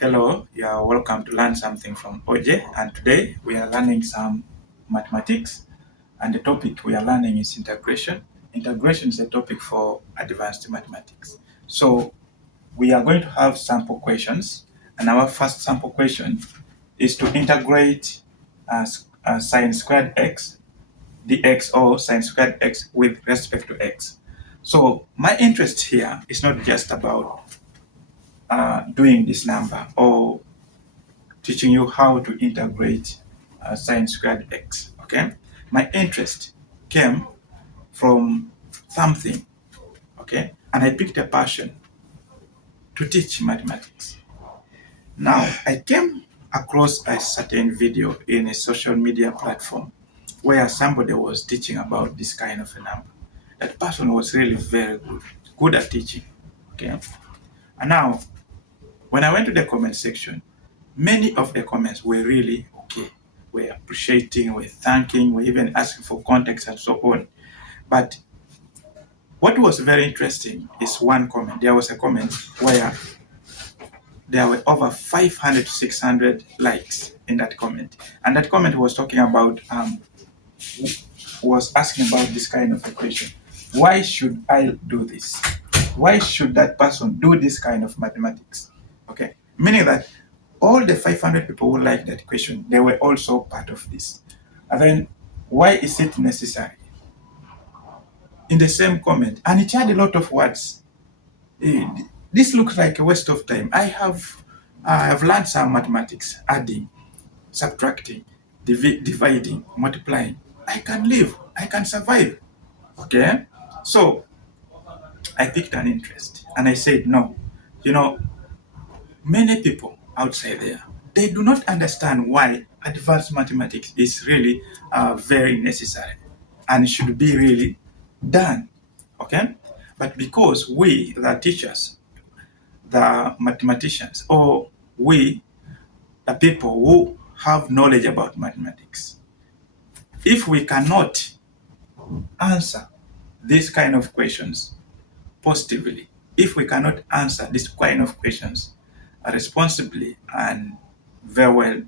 Hello, you are welcome to learn something from OJ, and today we are learning some mathematics, and the topic we are learning is integration. Integration is a topic for advanced mathematics. So we are going to have sample questions, and our first sample question is to integrate sine squared x dx or sine squared x with respect to x. So my interest here is not just about doing this number or teaching you how to integrate sine squared x. Okay, my interest came from something. Okay, and I picked a passion to teach mathematics. Now I came across a certain video in a social media platform where somebody was teaching about this kind of a number. That person was really very good at teaching. Okay, and now when I went to the comment section, many of the comments were really okay. We're appreciating, we're thanking, we're even asking for context and so on. But what was very interesting is one comment. There was a comment where there were over 500 to 600 likes in that comment. And that comment was talking about, was asking about this kind of equation. Why should I do this? Why should that person do this kind of mathematics? Okay, meaning that all the 500 people who liked that question, they were also part of this. And then, why is it necessary? In the same comment, and it had a lot of words. This looks like a waste of time. I have learned some mathematics, adding, subtracting, dividing, multiplying. I can live, I can survive. Okay? So I picked an interest and I said, no, you know, many people outside there, they do not understand why advanced mathematics is really very necessary and should be really done. Okay? But because we, the teachers, the mathematicians, or we, the people who have knowledge about mathematics, if we cannot answer these kind of questions positively, if we cannot answer these kind of questions responsibly and very well,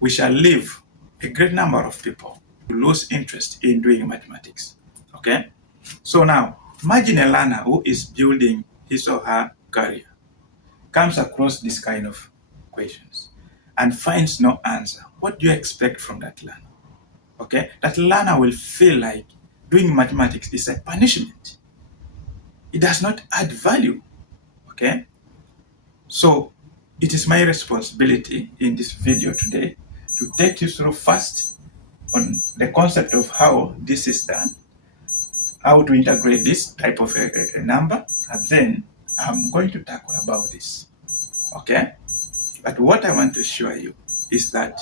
we shall leave a great number of people to lose interest in doing mathematics. Okay? So now, imagine a learner who is building his or her career, comes across this kind of questions and finds no answer. What do you expect from that learner? Okay? That learner will feel like doing mathematics is a punishment. It does not add value. Okay? So it is my responsibility in this video today to take you through first on the concept of how this is done, how to integrate this type of a number, and then I'm going to tackle about this. Okay? But what I want to show you is that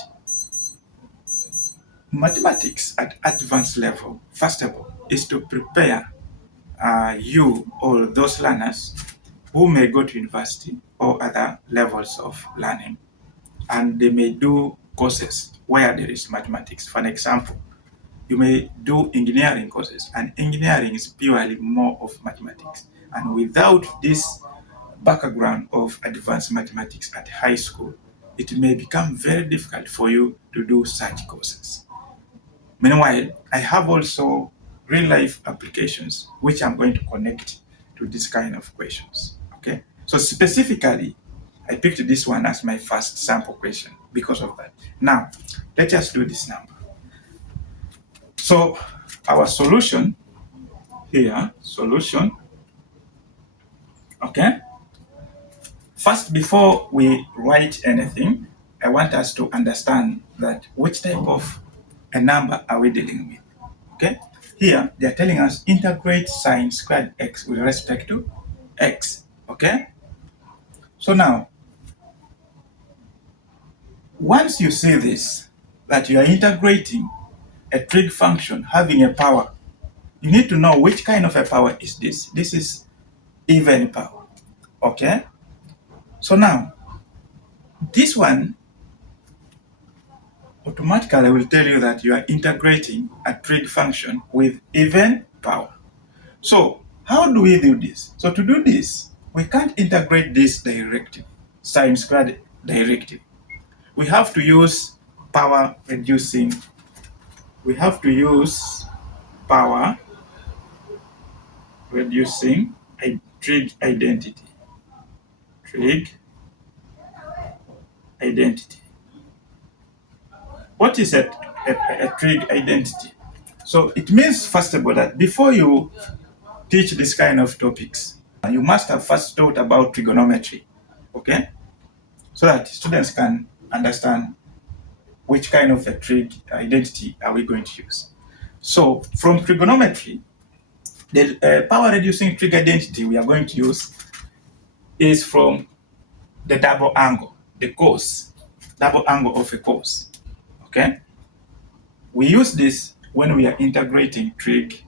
mathematics at advanced level, first of all, is to prepare you or those learners who may go to university or other levels of learning, and they may do courses where there is mathematics. For an example, you may do engineering courses, and engineering is purely more of mathematics. And without this background of advanced mathematics at high school, it may become very difficult for you to do such courses. Meanwhile, I have also real life applications which I'm going to connect to this kind of questions. Okay, so specifically, I picked this one as my first sample question because of that. Now, let us do this number. So, our solution here, solution, okay? First, before we write anything, I want us to understand that which type of a number are we dealing with, okay? Here, they are telling us integrate sine squared x with respect to x, okay? So now, once you see this, that you are integrating a trig function having a power, you need to know which kind of a power is this. This is even power, okay? So now, this one automatically will tell you that you are integrating a trig function with even power. So how do we do this? So to do this, we can't integrate this directive, sine squared directive. We have to use power reducing. We have to use power reducing a trig identity. Trig identity. What is a trig identity? So it means, first of all, that before you teach this kind of topics, you must have first thought about trigonometry, okay? So that students can understand which kind of a trig identity are we going to use. So from trigonometry, the power reducing trig identity we are going to use is from the double angle, the cos, double angle of a cos, okay? We use this when we are integrating trig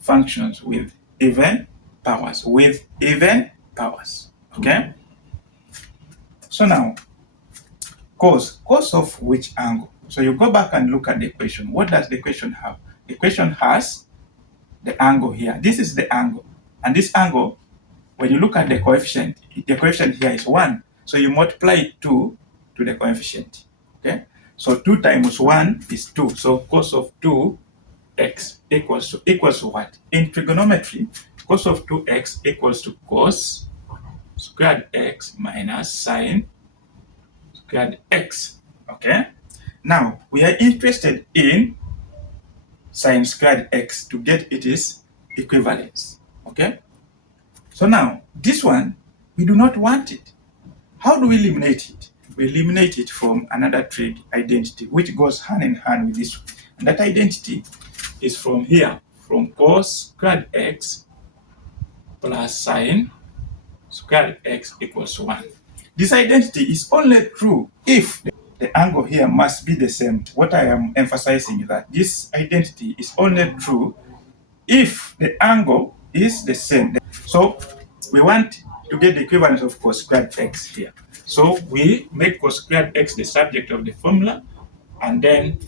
functions with even powers, okay? So now, cos of which angle? So you go back and look at the equation. What does the equation have? The equation has the angle here. This is the angle. And this angle, when you look at the coefficient here is 1. So you multiply 2 to the coefficient, okay? So 2 times 1 is 2. So cos of 2x equals to what? In trigonometry, cos of 2x equals to cos squared x minus sine squared x, okay? Now, we are interested in sine squared x to get its equivalence, okay? So now, this one, we do not want it. How do we eliminate it? We eliminate it from another trig identity, which goes hand in hand with this one. And that identity is from here, from cos squared x plus sine squared x equals 1. This identity is only true if the angle here must be the same. What I am emphasizing is that this identity is only true if the angle is the same. So we want to get the equivalence of cos squared x here. So we make cos squared x the subject of the formula, and then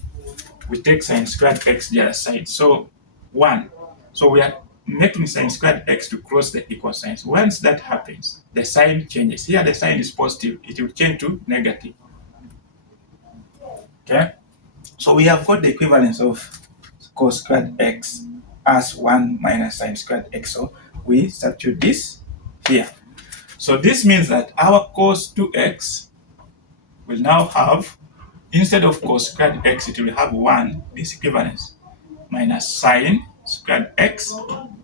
we take sine squared x the other side. So 1. So we are making sine squared x to cross the equal signs. Once that happens, the sign changes. Here the sign is positive. It will change to negative. Okay? So we have got the equivalence of cos squared x as 1 minus sine squared x. So we substitute this here. So this means that our cos 2x will now have, instead of cos squared x, it will have 1, this equivalence, minus sine squared x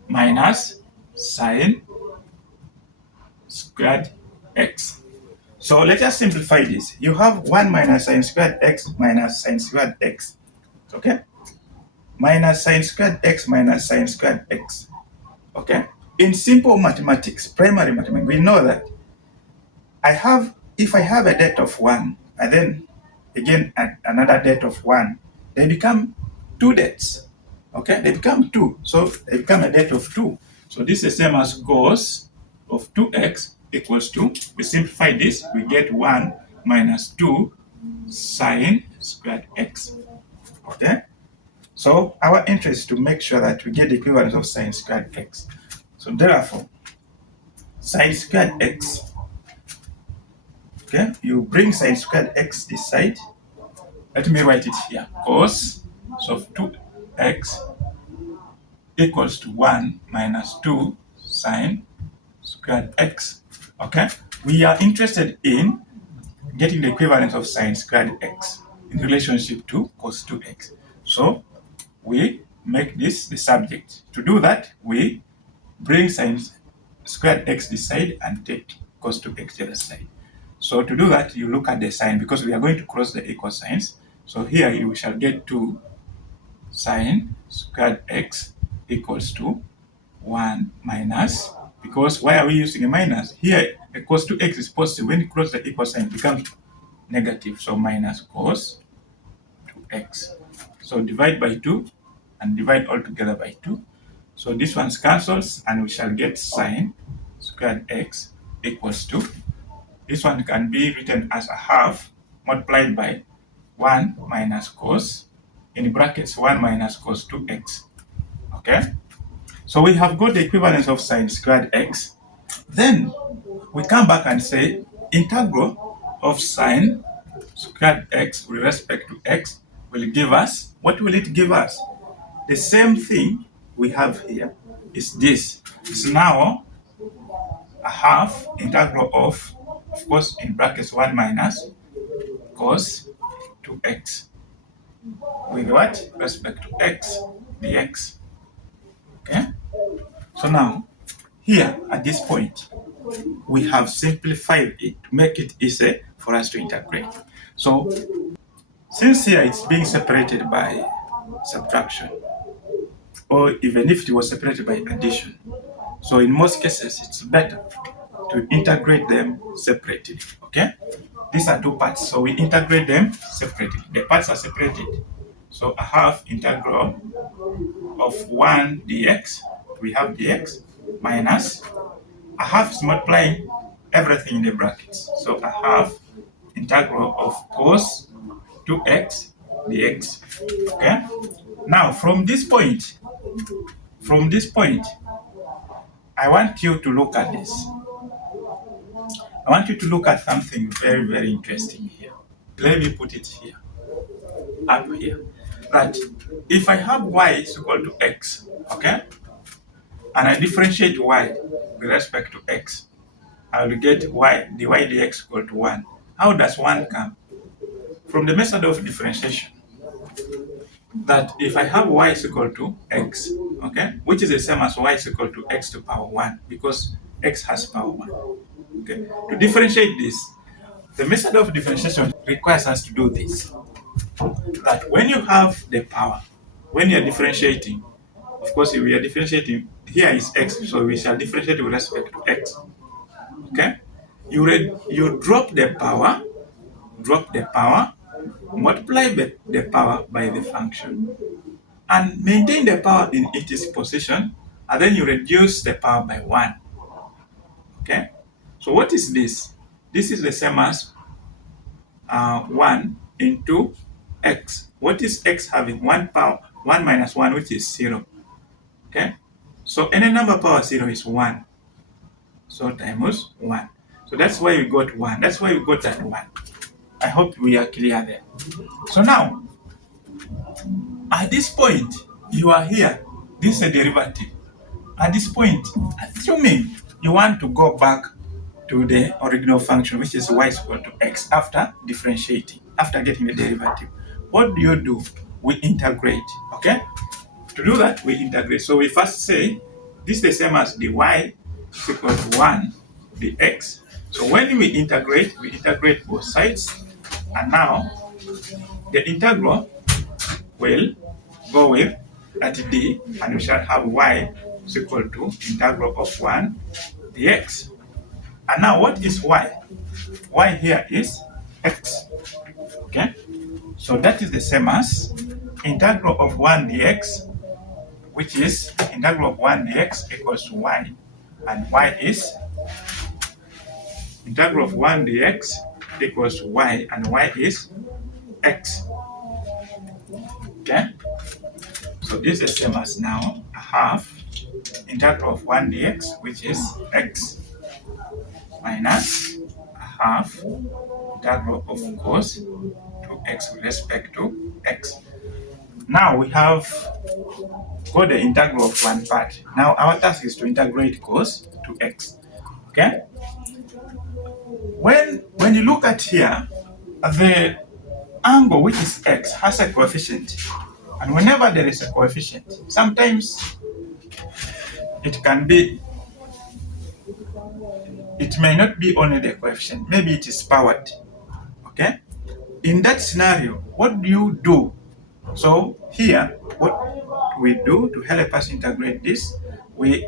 minus sine squared x. So let us simplify this. You have 1 minus sine squared x minus sine squared x, okay? Minus sine squared x minus sine squared x, okay? In simple mathematics, primary mathematics, we know that if I have a debt of 1, and then again another debt of 1, they become 2 debts, okay? They become 2, so they become a debt of 2. So this is the same as cos of 2x equals to, we simplify this, we get 1 minus 2 sine squared x, okay? So our interest is to make sure that we get the equivalence of sine squared x. So therefore, sine squared x, okay, you bring sine squared x this side. Let me write it here. Cos of 2x equals to 1 minus 2 sine squared x, okay? We are interested in getting the equivalence of sine squared x in relationship to cos 2x. So we make this the subject. To do that, we bring sine squared x this side and take cos 2x the other side. So to do that, you look at the sign, because we are going to cross the equal signs. So here you shall get 2 sine squared x equals to 1 minus, because why are we using a minus? Here, a cos 2x is positive. When you cross the equal sign, it becomes negative. So minus cos 2x. So divide by 2 and divide all together by 2. So this one cancels, and we shall get sine squared x equals to, this one can be written as a half multiplied by 1 minus cos, in brackets 1 minus cos 2x, okay? So we have got the equivalence of sine squared x. Then we come back and say integral of sine squared x with respect to x will give us, what will it give us? The same thing we have here is this. It's now a half integral of course, in brackets 1 minus cos 2x with what? Respect to x dx. Okay? So now, here at this point, we have simplified it to make it easy for us to integrate. So, since here it's being separated by subtraction, or even if it was separated by addition, so in most cases it's better to integrate them separately. Okay? These are two parts, so we integrate them separately. The parts are separated. So a half integral of 1 dx, we have dx, minus a half is multiplying everything in the brackets. So a half integral of cos 2x dx. Okay? Now from this point, I want you to look at this. I want you to look at something very, very interesting here. Let me put it here, up here. That if I have y is equal to x, okay, and I differentiate y with respect to x, I will get y dy dx equal to 1. How does 1 come? From the method of differentiation. That if I have y is equal to x, okay, which is the same as y is equal to x to power 1, because x has power 1. Okay. To differentiate this, the method of differentiation requires us to do this. That when you have the power, when you're differentiating, of course, if we are differentiating, here is x, so we shall differentiate with respect to x. Okay? You drop the power, multiply the power by the function, and maintain the power in its position, and then you reduce the power by 1. Okay? So what is this? This is the same as 1 into x. What is x having? 1 power, 1 minus 1, which is 0. Okay? So any number power 0 is 1. So times 1. So that's why we got 1. That's why we got that 1. I hope we are clear there. So now, at this point, you are here. This is a derivative. At this point, assuming you want to go back to the original function, which is y is equal to x, after differentiating, after getting the derivative, what do? We integrate. Okay? To do that, we integrate. So we first say this is the same as dy is equal to 1 dx. So when we integrate both sides, and now the integral will go with at d, and we shall have y is equal to integral of 1 dx. And now what is y? Y here is x. Okay? So that is the same as integral of 1 dx, which is integral of 1 dx equals to y. And y is integral of 1 dx equals to y, and y is x. Okay? So this is the same as now a half integral of 1 dx, which is x, minus a half integral of cos 2x with respect to x. Now we have got the integral of one part. Now our task is to integrate cos 2x. Okay? When you look at here, the angle which is x has a coefficient. And whenever there is a coefficient, sometimes it may not be only the coefficient, maybe it is powered. Okay? In that scenario, what do you do? So here, what we do to help us integrate this, we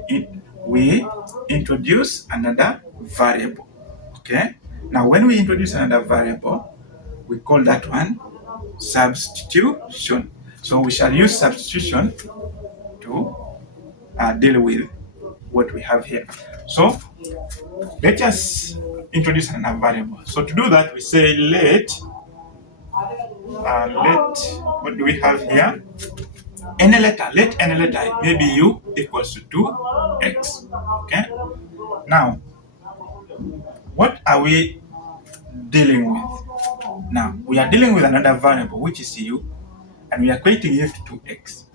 introduce another variable. Okay? Now when we introduce another variable, we call that one substitution. So we shall use substitution to deal with what we have here. So let us introduce another variable. So to do that, we say let what do we have here? Let any letter, maybe u equals to 2x. Okay. Now, what are we dealing with? Now, we are dealing with another variable, which is u, and we are equating it to x.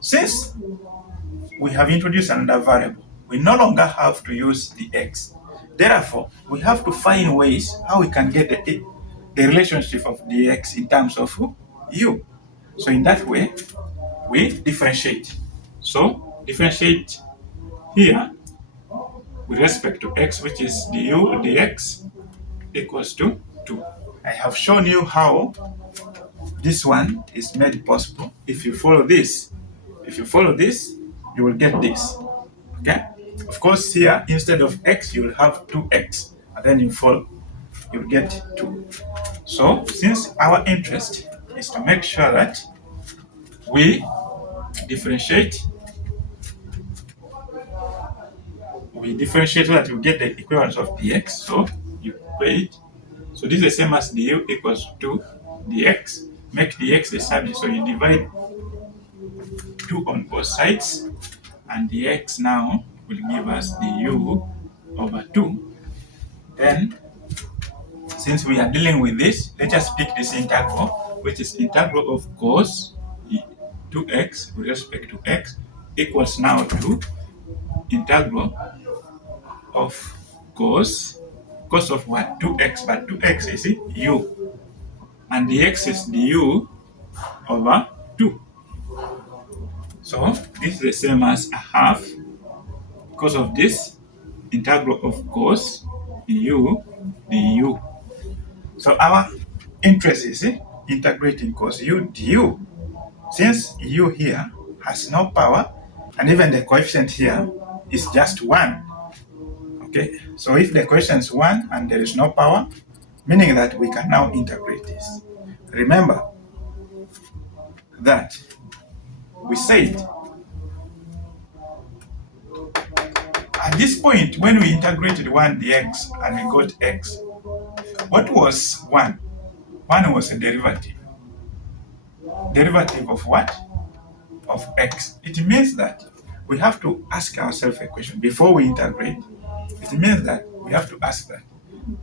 Since we have introduced another variable, we no longer have to use the x. Therefore, we have to find ways how we can get the relationship of the x in terms of u. So in that way, we differentiate. So differentiate here with respect to x, which is du dx equals to 2. I have shown you how this one is made possible. If you follow this, you will get this. Okay? Of course, here instead of x, you will have 2x, and then you follow, you'll get 2. So, since our interest is to make sure that we differentiate, so that you get the equivalence of dx. So you equate. So this is the same as du equals to dx. Make dx the subject, so you divide 2 on both sides, and dx now will give us du over 2. Then, since we are dealing with this, let us pick this integral, which is integral of cos 2x with respect to x equals now to integral of cos of what? 2x, but 2x is u, and dx is du over 2. So this is the same as a half because of this integral of cos u du. So our interest is integrating cos u du. Since u here has no power, and even the coefficient here is just 1. Okay, so if the coefficient is 1 and there is no power, meaning that we can now integrate this. Remember that we said at this point when we integrated 1 dx and we got x, what was 1? 1 was a derivative. Derivative of what? Of x. It means that we have to ask ourselves a question before we integrate. It means that we have to ask that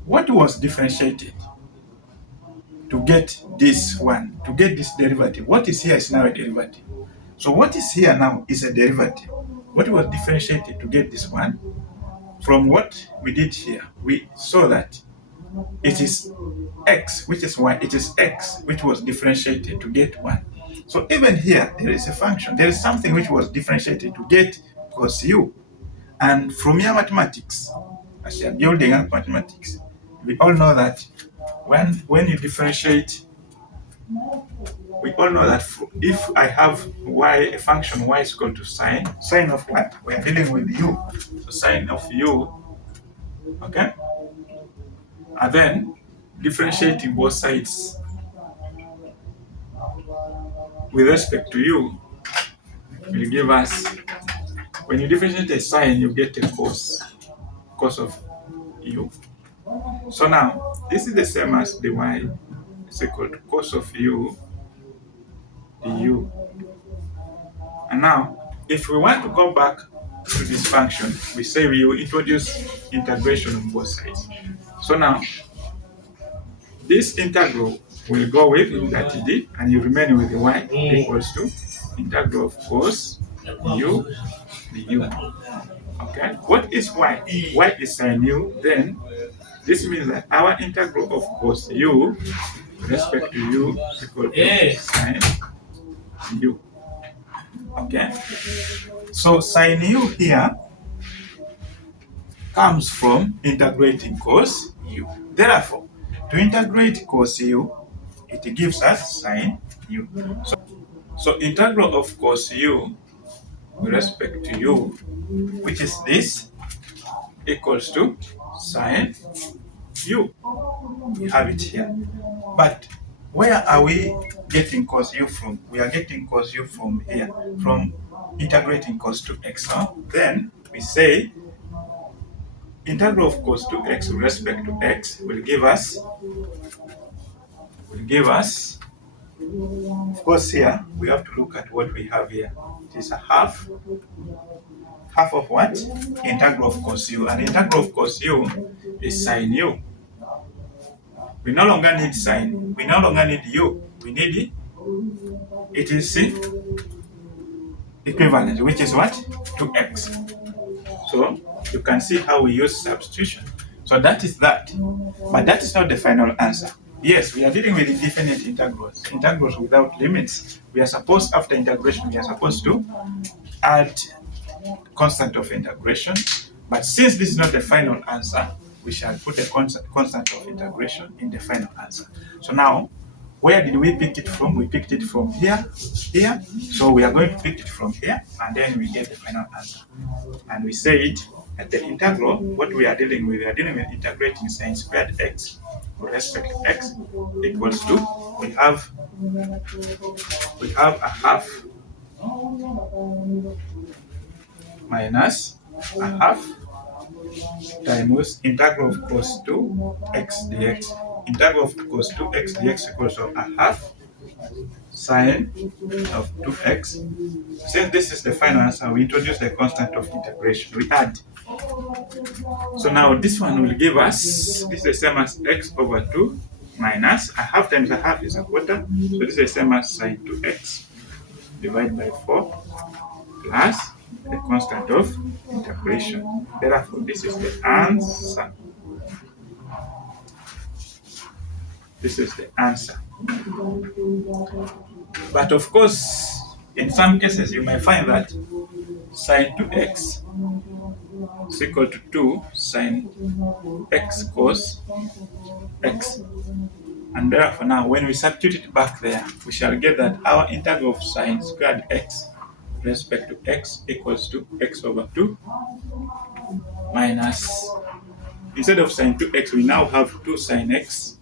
what was differentiated to get this one, to get this derivative. What is here is now a derivative. So what is here now is a derivative. What was differentiated to get this one? From what we did here, we saw that it is x, which is y, it is x, which was differentiated to get 1. So even here, there is a function. There is something which was differentiated to get cos u. And from your mathematics, as you are building up mathematics, we all know that when you differentiate, we all know that if I have y, a function y is equal to sine of what? We are dealing with u. So sine of u, okay? And then differentiating both sides with respect to u will give us, when you differentiate a sine, you get a cos of u. So now, this is the same as the y is equal to cos of u du. And now, if we want to go back to this function, we say we will introduce integration on both sides. So now, this integral will go with that d, and you remain with the y equals to integral of cos u du. Okay, what is y? Y is sine u. Then this means that our integral of cos u with respect to u is equal to sine u. Okay, so sine u here comes from integrating cos u. Therefore, to integrate cos u, it gives us sine u. So integral of cos u with respect to u, which is this, equals to sine u. We have it here. But where are we getting cos u from? We are getting cos u from here, from integrating cos 2x. Huh? Then we say integral of cos 2x with respect to x will give us, of course here we have to look at what we have here. It is a half half of what? Integral of cos u. And integral of cos u is sine u. We no longer need sine. We no longer need u. We need it is equivalent, which is what? 2x. So you can see how we use substitution. So that is that. But that is not the final answer. Yes, we are dealing with indefinite integrals, integrals without limits. We are supposed, after integration, we are supposed to add constant of integration. But since this is not the final answer, we shall put the constant of integration in the final answer. So now, where did we pick it from? We picked it from here. So we are going to pick it from here, and then we get the final answer. And we say it at the integral, what we are dealing with integrating sine squared x with respect to x equals to, we have a half minus a half times integral of cos 2x dx. Integral of cos 2x dx equals to a half sine of 2x. Since this is the final answer, we introduce the constant of integration. We add. So now this one will give us, this is the same as x over 2 minus a half times a half is a quarter. So this is the same as sine 2x divided by 4 plus the constant of integration. Therefore, this is the answer. This is the answer. But of course, in some cases, you may find that sine 2x is equal to 2 sine x cos x. And therefore now, when we substitute it back there, we shall get that our integral of sine squared x with respect to x equals to x over 2 minus, instead of sine 2x, we now have 2 sine x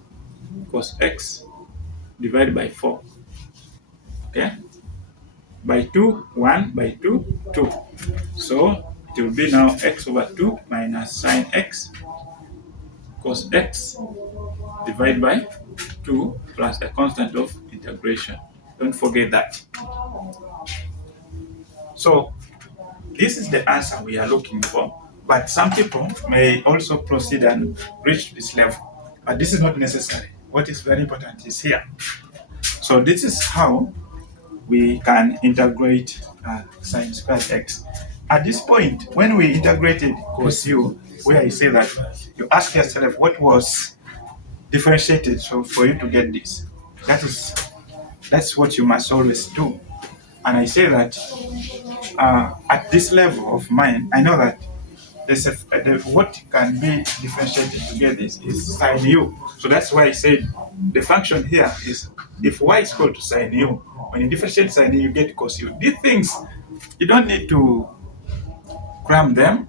cos x divided by 4. Okay? By 2, 1, by 2, 2. So it will be now x over 2 minus sine x cos x divided by 2 plus the constant of integration. Don't forget that. So this is the answer we are looking for. But some people may also proceed and reach this level. But this is not necessary. What is very important is here. So this is how we can integrate sine squared x. At this point, when we integrated cos u, where I say that you ask yourself what was differentiated so for you to get this. That's what you must always do. And I say that at this level of mine, I know that what can be differentiated to get this is sine u. So that's why I said the function here is if y is equal to sine u, when you differentiate sine u, you get cos u. These things, you don't need to cram them.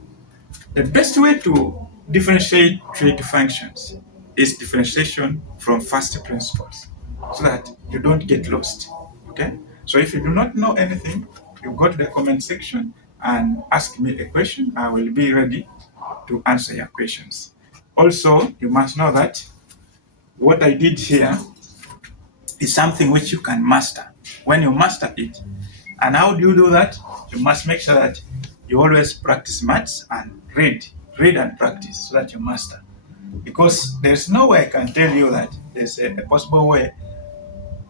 The best way to differentiate trig functions is differentiation from first principles so that you don't get lost. Okay? So if you do not know anything, you go to the comment section and ask me a question. I will be ready to answer your questions. Also, you must know that what I did here is something which you can master. When you master it, and how do you do that? You must make sure that you always practice maths and read and practice so that you master. Because there's no way I can tell you that there's a possible way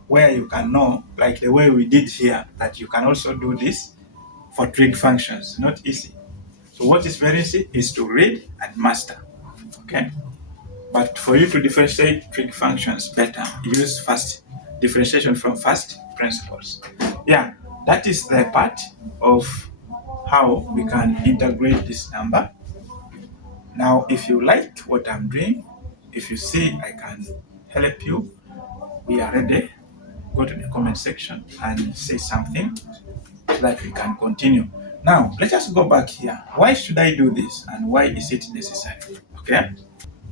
where you can know, like the way we did here, that you can also do this for trig functions. Not easy. So what is very easy is to read and master. Okay? But for you to differentiate trig functions better, use first differentiation from first principles. Yeah, that is the part of how we can integrate this number. Now, if you like what I'm doing, if you see I can help you, we are ready. Go to the comment section and say something so that we can continue. Now, let us go back here. Why should I do this and why is it necessary? Okay?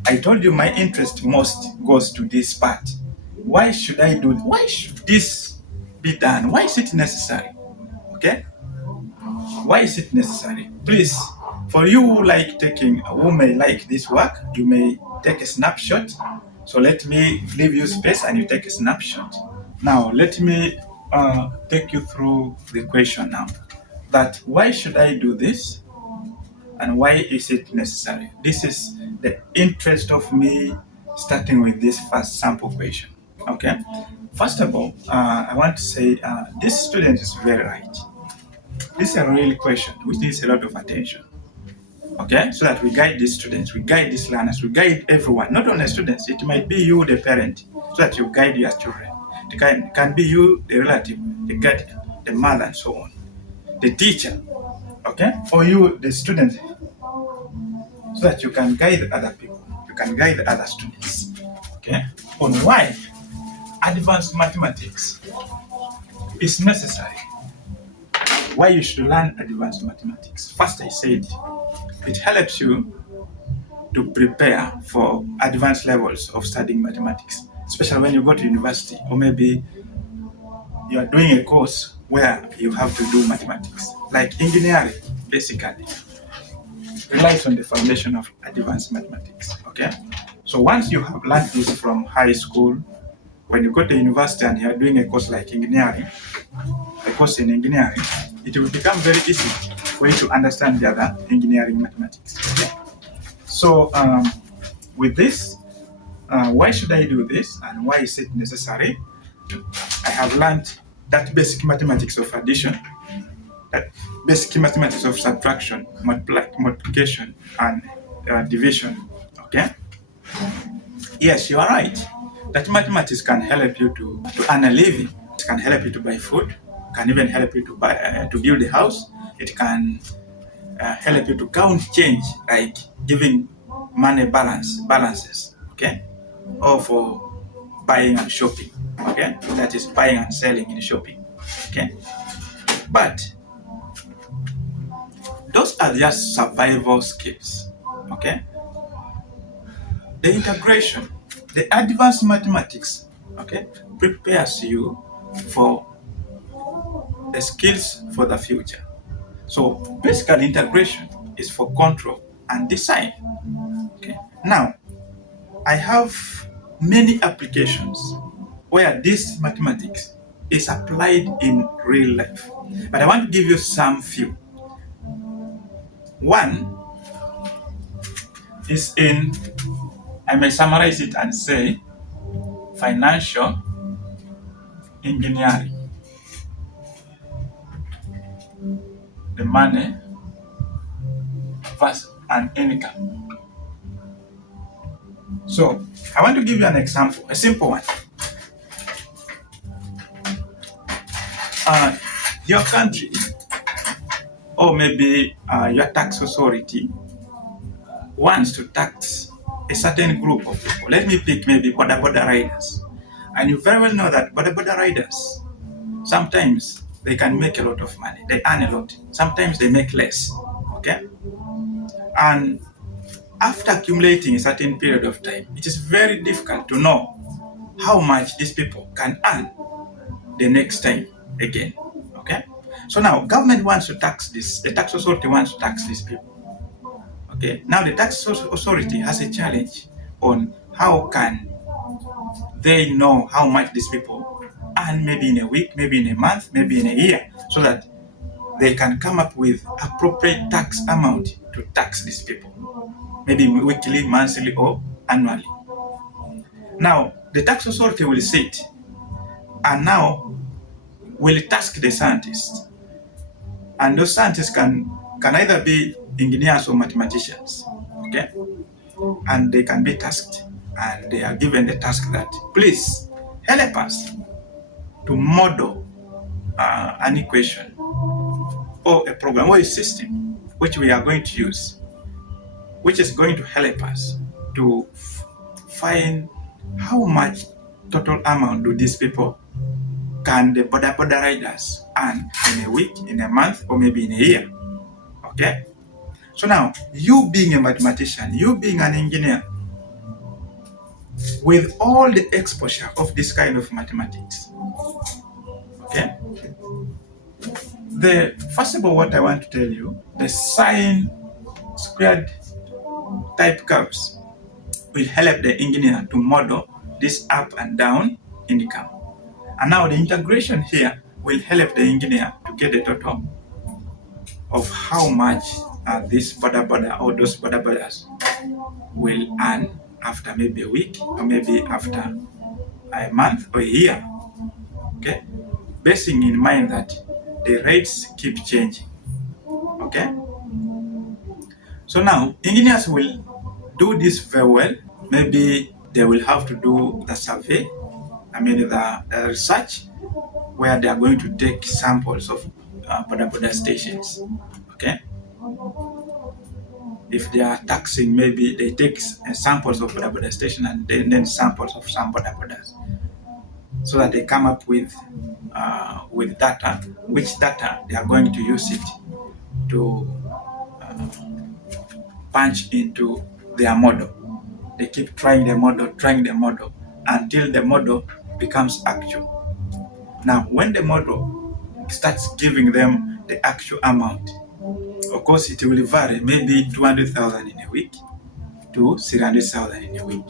I told you my interest most goes to this part. Why should I do? Why should this be done? Why is it necessary? Okay? Why is it necessary? Please, for you who may like this work, you may take a snapshot. So let me leave you space and you take a snapshot. Now, let me take you through the question now. That why should I do this and why is it necessary? This is the interest of me starting with this first sample question. Okay. First of all, I want to say this student is very right. This is a real question which needs a lot of attention. Okay, so that we guide these students, we guide these learners, we guide everyone, not only students. It might be you, the parent, so that you guide your children. It can be you, the relative, the guardian, the mother, and so on, the teacher, okay, or you, the student, so that you can guide other people, you can guide other students, okay, on why advanced mathematics is necessary, why you should learn advanced mathematics. First, I said it helps you to prepare for advanced levels of studying mathematics, especially when you go to university, or maybe you are doing a course where you have to do mathematics, like engineering, basically relies on the foundation of advanced mathematics. Okay, so once you have learned this from high school, when you go to university and you are doing a course like engineering, a course in engineering, it will become very easy for you to understand the other engineering mathematics. Okay? So with this, why should I do this and why is it necessary? I have learned that basic mathematics of addition, that basic mathematics of subtraction, multiplication, and division. Okay? Yes, you are right. That mathematics can help you to earn a living. It can help you to buy food. Can even help you to buy to build a house. It can help you to count change, like giving money balances. Okay, or for buying and shopping. Okay, that is buying and selling in shopping. Okay, but those are just survival skills. Okay, the integration, the advanced mathematics, okay, prepares you for the skills for the future. So basically integration is for control and design. Okay. Now, I have many applications where this mathematics is applied in real life. But I want to give you some few. One is in, I may summarize it and say, financial engineering. The money versus an income. So I want to give you an example, a simple one. Your country, or maybe your tax authority, wants to tax a certain group of people. Let me pick maybe border riders. And you very well know that border riders, sometimes they can make a lot of money. They earn a lot. Sometimes they make less. Okay? And after accumulating a certain period of time, it is very difficult to know how much these people can earn the next time again. Okay? So now government wants to tax this, the tax authority wants to tax these people. Okay, now the tax authority has a challenge on how can they know how much these people earn, maybe in a week, maybe in a month, maybe in a year, so that they can come up with appropriate tax amount to tax these people, maybe weekly, monthly, or annually. Now, the tax authority will sit and now will task the scientists. And those scientists can either be engineers or mathematicians, okay? And they can be tasked, and they are given the task that, please help us to model an equation or a program or a system which we are going to use, which is going to help us to find how much total amount do these people can the border riders earn in a week, in a month, or maybe in a year. Okay? So now, you being a mathematician, you being an engineer, with all the exposure of this kind of mathematics, okay? First of all, what I want to tell you, the sine squared type curves will help the engineer to model this up and down income. And now the integration here will help the engineer to get a total of how much this boda or those bodas will earn after maybe a week or maybe after a month or a year. Okay, bearing in mind that the rates keep changing. Okay, so now engineers will do this very well. Maybe they will have to do the survey, the research, where they are going to take samples of boda stations. Okay, if they are taxing, maybe they take samples of boda station and then samples of some bodas, so that they come up with data, which data they are going to use it to punch into their model. They keep trying the model until the model becomes actual. Now, when the model starts giving them the actual amount, of course, it will vary, maybe 200,000 in a week to 300,000 in a week,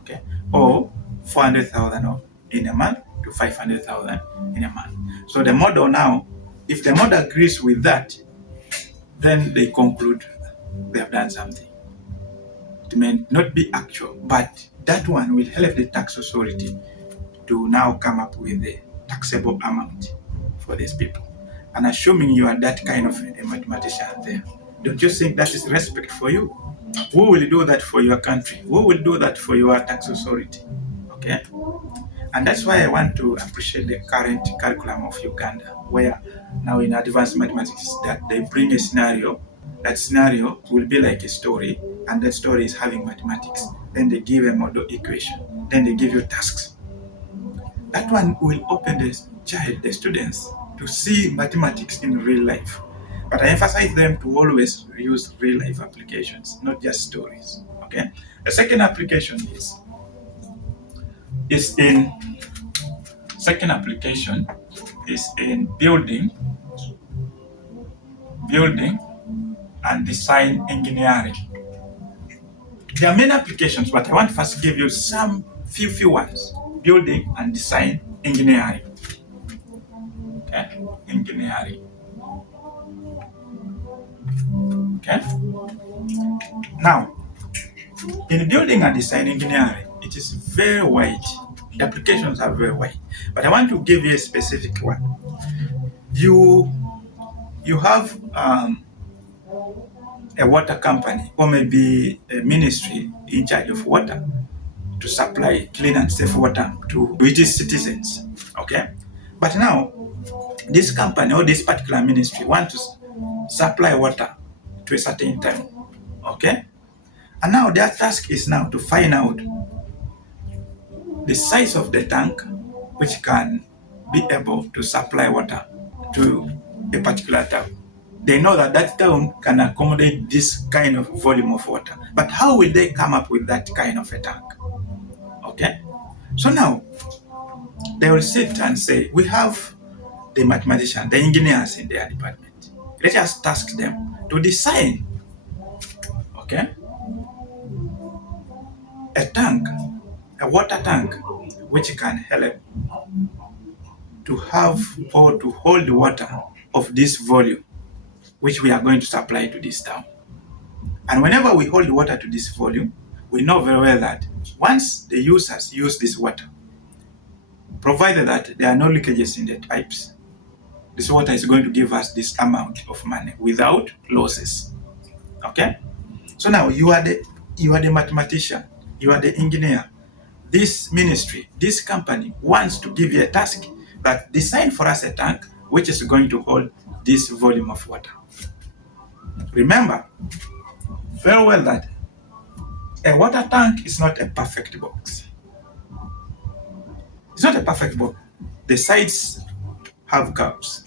okay, or 400,000 in a month to 500,000 in a month. So the model now, if the model agrees with that, then they conclude they have done something. It may not be actual, but that one will help the tax authority to now come up with the taxable amount for these people. And assuming you are that kind of a mathematician there, don't you think that is respect for you? Who will do that for your country? Who will do that for your tax authority? Okay? And that's why I want to appreciate the current curriculum of Uganda, where now in advanced mathematics that they bring a scenario. That scenario will be like a story, and that story is having mathematics. Then they give a model equation. Then they give you tasks. That one will open the students to see mathematics in real life. But I emphasize them to always use real life applications, not just stories. Okay. The second application is in building and design engineering. There are many applications, but I want to first give you some few ones. Building and design engineering. Okay, engineering. Okay. Now, in building and design engineering, it is very wide. The applications are very wide, but I want to give you a specific one. You have a water company or maybe a ministry in charge of water to supply clean and safe water to British citizens. Okay, but now this company or this particular ministry wants to supply water to a certain time. Okay, and now their task is now to find out the size of the tank which can be able to supply water to a particular town. They know that that town can accommodate this kind of volume of water, but how will they come up with that kind of a tank? Okay, so now they will sit and say, we have the mathematicians, the engineers in their department. Let us task them to design, okay, a water tank, which can help to have or to hold water of this volume, which we are going to supply to this town. And whenever we hold water to this volume, we know very well that once the users use this water, provided that there are no leakages in the pipes, this water is going to give us this amount of money without losses. Okay? So now you are the mathematician, you are the engineer. This ministry, this company wants to give you a task that design for us a tank which is going to hold this volume of water. Remember very well that a water tank is not a perfect box. It's not a perfect box. The sides have curves.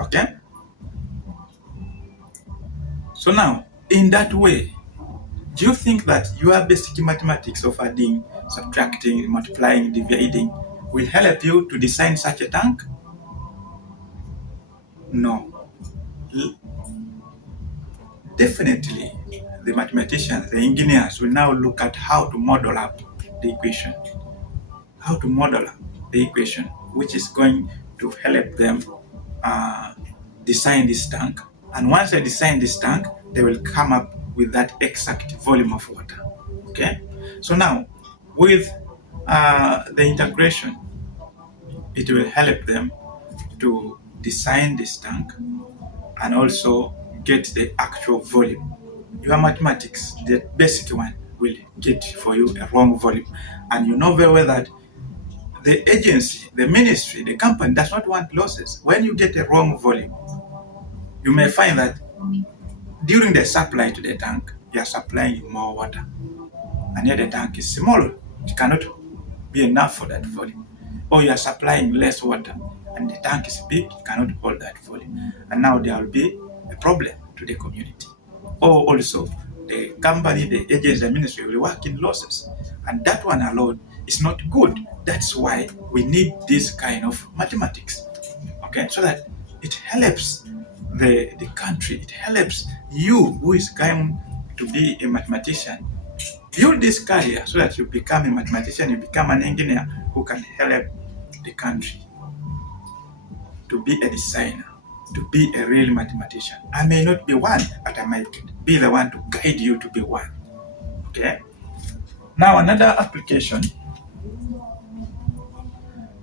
Okay? So now, in that way, do you think that your basic mathematics of adding, subtracting, multiplying, dividing will help you to design such a tank? No. Definitely, the mathematicians, the engineers will now look at how to model up the equation. How to model up the equation, which is going to help them design this tank. And once they design this tank, they will come up with that exact volume of water. Okay, so now with the integration, it will help them to design this tank and also get the actual volume. Your mathematics, the basic one, will get for you a wrong volume. And you know very well that the agency, the ministry, the company does not want losses. When you get a wrong volume, you may find that during the supply to the tank, you are supplying more water. And yet the tank is smaller. It cannot be enough for that volume. Or you are supplying less water and the tank is big, it cannot hold that volume. And now there will be a problem to the community. Or also, the company, the agency, the ministry will work in losses. And that one alone is not good. That's why we need this kind of mathematics. Okay, so that it helps the country, it helps you who is going to be a mathematician. Build this career so that you become a mathematician, you become an engineer who can help the country to be a designer, to be a real mathematician. I may not be one, but I might be the one to guide you to be one. Okay? Now, another application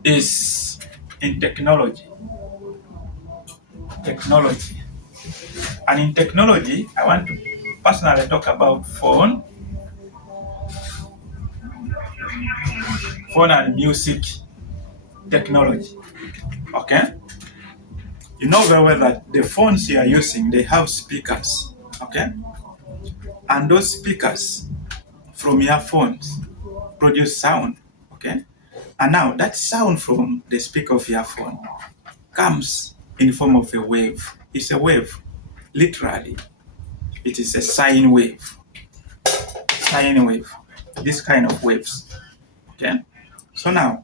is in technology. Technology. And in technology, I want to personally talk about phone and music technology. Okay? You know very well that the phones you are using, they have speakers. Okay? And those speakers from your phones produce sound. Okay? And now that sound from the speaker of your phone comes in form of a wave. It's a wave. Literally, it is a sine wave. Sine wave. This kind of waves. Okay? So now,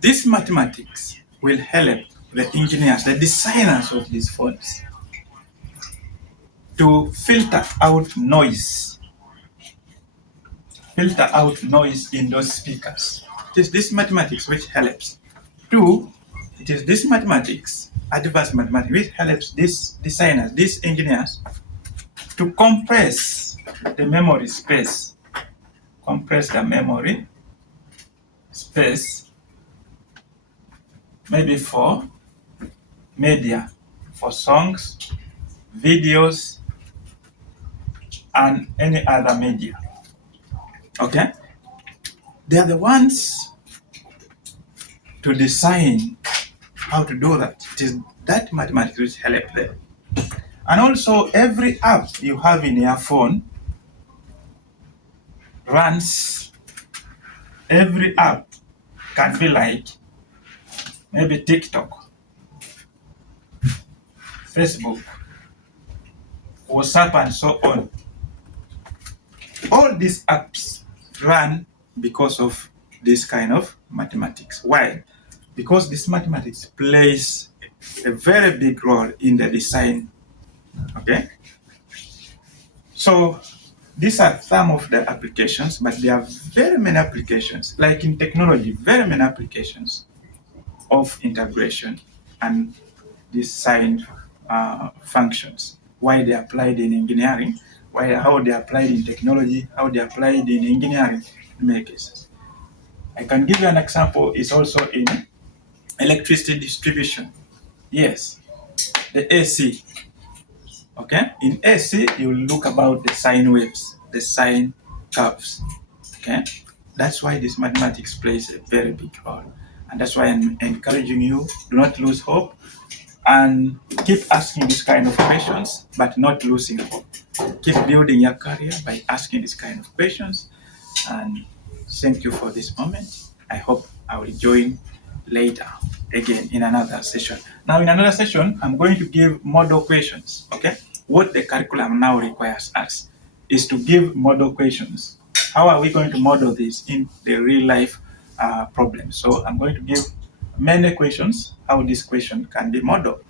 this mathematics will help the engineers, the designers of these phones, to filter out noise in those speakers. It is this mathematics which helps. Two, it is this mathematics, advanced mathematics, which helps these designers, these engineers, to compress the memory space. Compress the memory space, maybe for media, for songs, videos, and any other media. Okay? They are the ones to design how to do that. It is that mathematics which help them. And also, every app you have in your phone runs, every app can be like maybe TikTok, Facebook, WhatsApp, and so on. All these apps run because of this kind of mathematics. Why? Because this mathematics plays a very big role in the design. Okay? So these are some of the applications, but there are very many applications, like in technology, very many applications of integration and design functions. Why they applied in engineering, how they applied in technology, how they applied in engineering in many cases. I can give you an example. It's also in electricity distribution. Yes, the AC. Okay, in AC, you look about the sine waves, the sine curves. Okay, that's why this mathematics plays a very big role. And that's why I'm encouraging you, do not lose hope and keep asking this kind of questions, but not losing hope. Keep building your career by asking this kind of questions. And thank you for this moment. I hope I will join later again in another session. Now, in another session, I'm going to give model questions. Okay, what the curriculum now requires us is to give model questions. How are we going to model this in the real life problem? So I'm going to give many questions, how this question can be modeled.